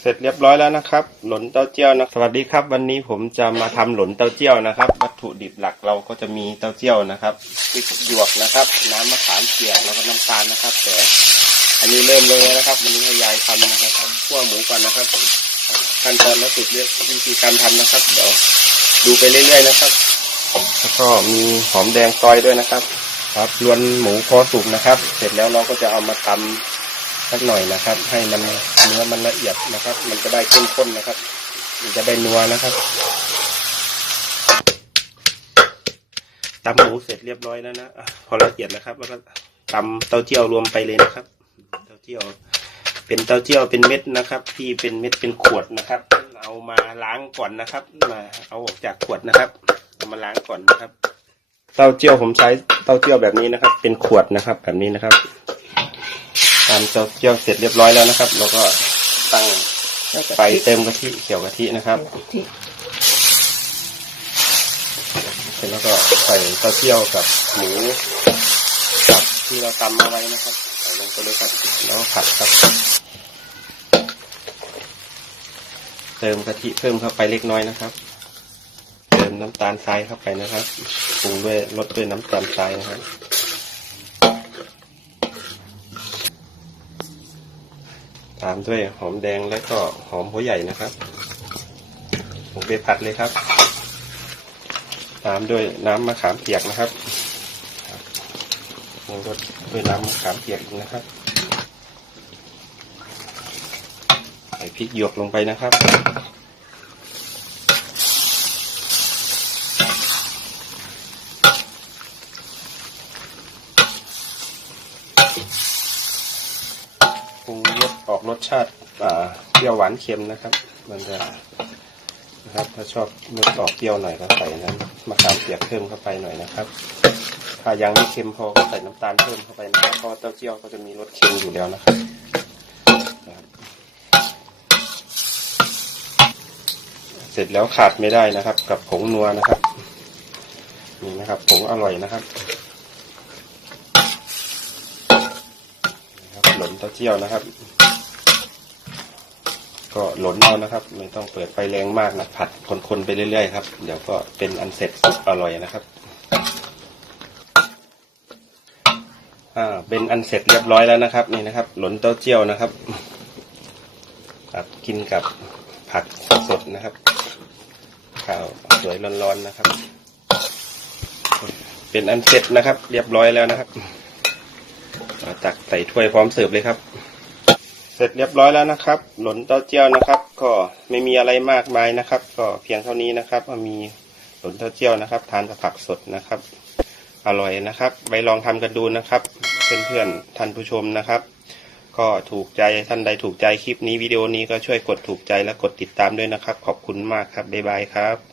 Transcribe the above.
เสร็จเรียบร้อยแล้วนะครับ หลนเต้าเจี้ยวนะสวัสดีครับ วันนี้ผมจะมาทำหลนเต้าเจี้ยวนะครับ วัตถุดิบหลักเราก็จะมีเต้าเจี้ยวนะครับพริกหยวกนะครับ น้ำมะขามเปียกแล้วก็น้ำตาลนะครับ แต่อันนี้เริ่มเลยนะครับวันนี้ให้ยายทำนะครับคั่วหมูก่อนนะครับ ขั้นตอนและสูตรเรียกวิธีการทำนะครับเดี๋ยวดูไปเรื่อยๆนะครับแล้วก็มีหอมแดงซอยด้วยนะครับ ครับรวนหมูพอสุกนะครับ เสร็จแล้วเราก็จะเอามาตำ สักหน่อยนะครับ ให้มันเนื้อมันละเอียดนะครับ มันจะได้เข้มข้นนะครับ มันจะได้นัวนะครับตำหมูเสร็จเรียบร้อยแล้วนะพอละเอียดแล้วครับ แล้วก็ตำเต้าเจี้ยวรวมไปเลยนะครับ เต้าเจี้ยว เป็นเต้าเจี้ยวเป็นเม็ดนะครับ ที่เป็นเม็ดเป็นขวดนะครับ เอามาล้างก่อนนะครับมาเอาออกจากขวดนะครับเอามาล้างก่อนนะครับ เต้าเจี้ยวผมใช้เต้าเจี้ยวแบบนี้นะครับ เป็นขวดนะครับ แบบนี้นะครับ ตามเต้าเจี้ยวเสร็จเรียบร้อยแล้วนะครับ เราก็ตั้งไฟเติมกะทิเขียวกะทินะครับเสร็จแล้วก็ใส่เต้าเจี้ยวกับหมูกับที่เราตำมาไว้นะครับใส่ลงไปเลยครับแล้วผัดครับ เติมกะทิเพิ่มเข้าไปเล็กน้อยนะครับเติมน้ำตาลทรายเข้าไปนะครับปรุงด้วยรสด้วยน้ำตาลทรายนะครับ ตามด้วยหอมแดงและก็หอมหัวใหญ่นะครับผมไปผัดเลยครับ ตามด้วยน้ำมะขามเปียกนะครับครับปรุงรสด้วยน้ำมะขามเปียกนะครับใส่พริกหยวกลงไปนะครับ รุงรสออกรสชาติเปรี้ยวหวานเค็มนะครับ มันจะนะครับถ้าชอบรสออกเปรี้ยวหน่อยก็ใส่น้ำมะขามเปียกเพิ่มเข้าไปหน่อยนะครับ ถ้ายังไม่เค็มพอก็ใส่น้ำตาลเพิ่มเข้าไปนะครับเพราะเต้าเจี้ยวก็จะมีรสเค็มอยู่แล้วนะครับเสร็จแล้วขาดไม่ได้นะครับ กับผงนัวนะครับ นี่นะครับผงอร่อยนะครับนะครับ หลนเต้าเจี้ยวนะครับ ก็หลนเอานะครับ ไม่ต้องเปิดไฟแรงมากนะผัดคนๆไปเรื่อยๆครับ เดี๋ยวก็เป็นอันเสร็จสุกอร่อยนะครับอ่าเป็นอันเสร็จเรียบร้อยแล้วนะครับ นี่นะครับ หลนเต้าเจี้ยวนะครับครับกินกับผักสดๆนะครับข้าวสวยร้อนๆนะครับ เป็นอันเสร็จนะครับ เรียบร้อยแล้วนะครับ มาตักใส่ถ้วยพร้อมเสิร์ฟเลยครับ เสร็จเรียบร้อยแล้วนะครับ หลนเต้าเจี้ยวนะครับ ก็ไม่มีอะไรมากมายนะครับ ก็เพียงเท่านี้นะครับมีหลนเต้าเจี้ยวนะครับ ทานกับผักสดนะครับ อร่อยนะครับไปลองทำกันดูนะครับเพื่อนๆท่านผู้ชมนะครับ ก็ถูกใจท่านใดถูกใจคลิปนี้วิดีโอนี้ก็ช่วยกดถูกใจและกดติดตามด้วยนะครับ ขอบคุณมากครับบ๊ายบายครับ